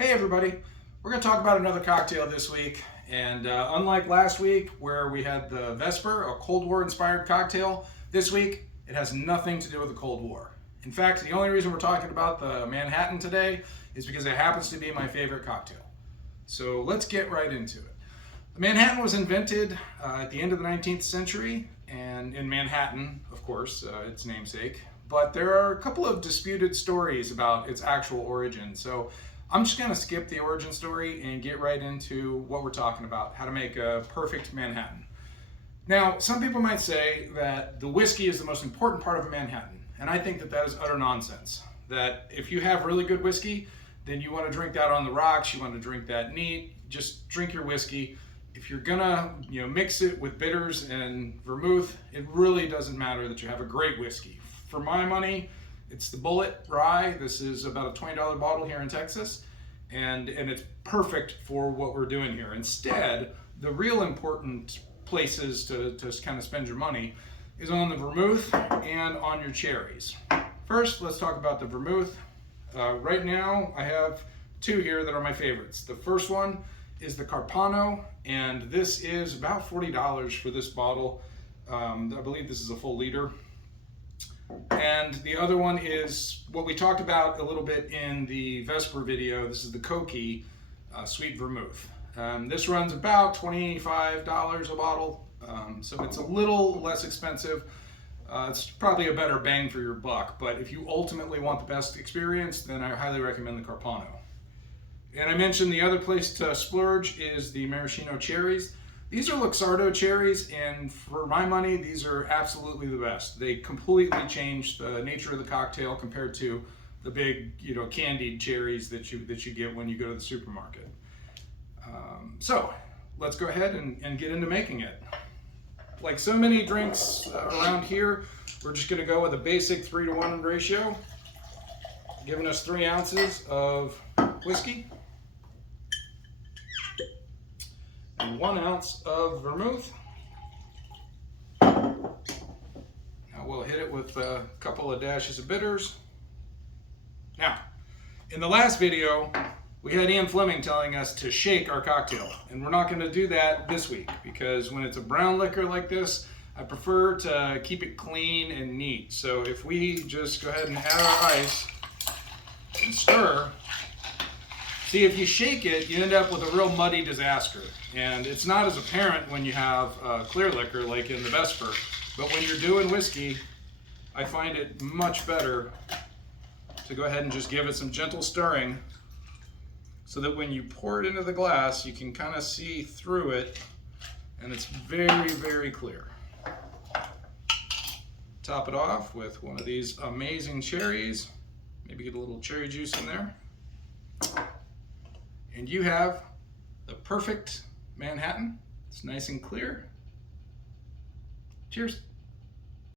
Hey everybody, we're going to talk about another cocktail this week, and unlike last week where we had the Vesper, a Cold War inspired cocktail, this week it has nothing to do with the Cold War. In fact, the only reason we're talking about the Manhattan today is because it happens to be my favorite cocktail. So let's get right into it. The Manhattan was invented at the end of the 19th century, and in Manhattan, of course, its namesake, but there are a couple of disputed stories about its actual origin. So I'm just going to skip the origin story and get right into what we're talking about, how to make a perfect Manhattan. Now, some people might say that the whiskey is the most important part of a Manhattan, and I think that that is utter nonsense. That if you have really good whiskey, then you want to drink that on the rocks, you want to drink that neat, just drink your whiskey. If you're gonna, mix it with bitters and vermouth, it really doesn't matter that you have a great whiskey. For my money, it's the Bulleit Rye. This is about a $20 bottle here in Texas, and it's perfect for what we're doing here. Instead, the real important places to kind of spend your money is on the vermouth and on your cherries. First, let's talk about the vermouth. Right now, I have two here that are my favorites. The first one is the Carpano, and this is about $40 for this bottle. I believe this is a full liter. And the other one is what we talked about a little bit in the Vesper video. This is the Koki Sweet Vermouth. This runs about $25 a bottle, so it's a little less expensive. It's probably a better bang for your buck, but if you ultimately want the best experience, then I highly recommend the Carpano. And I mentioned the other place to splurge is the maraschino cherries. These are Luxardo cherries, and for my money, these are absolutely the best. They completely change the nature of the cocktail compared to the big, candied cherries that you get when you go to the supermarket. So let's go ahead and get into making it. Like so many drinks around here, we're just going to go with a basic 3-to-1 ratio, giving us 3 ounces of whiskey and 1 ounce of vermouth. Now we'll hit it with a couple of dashes of bitters. Now, in the last video, we had Ian Fleming telling us to shake our cocktail, and we're not going to do that this week because when it's a brown liquor like this, I prefer to keep it clean and neat. So if we just go ahead and add our ice and stir, see, if you shake it, you end up with a real muddy disaster. And it's not as apparent when you have clear liquor like in the Vesper, but when you're doing whiskey, I find it much better to go ahead and just give it some gentle stirring so that when you pour it into the glass, you can kind of see through it, and it's very, very clear. Top it off with one of these amazing cherries. Maybe get a little cherry juice in there. And you have the perfect Manhattan. It's nice and clear. Cheers.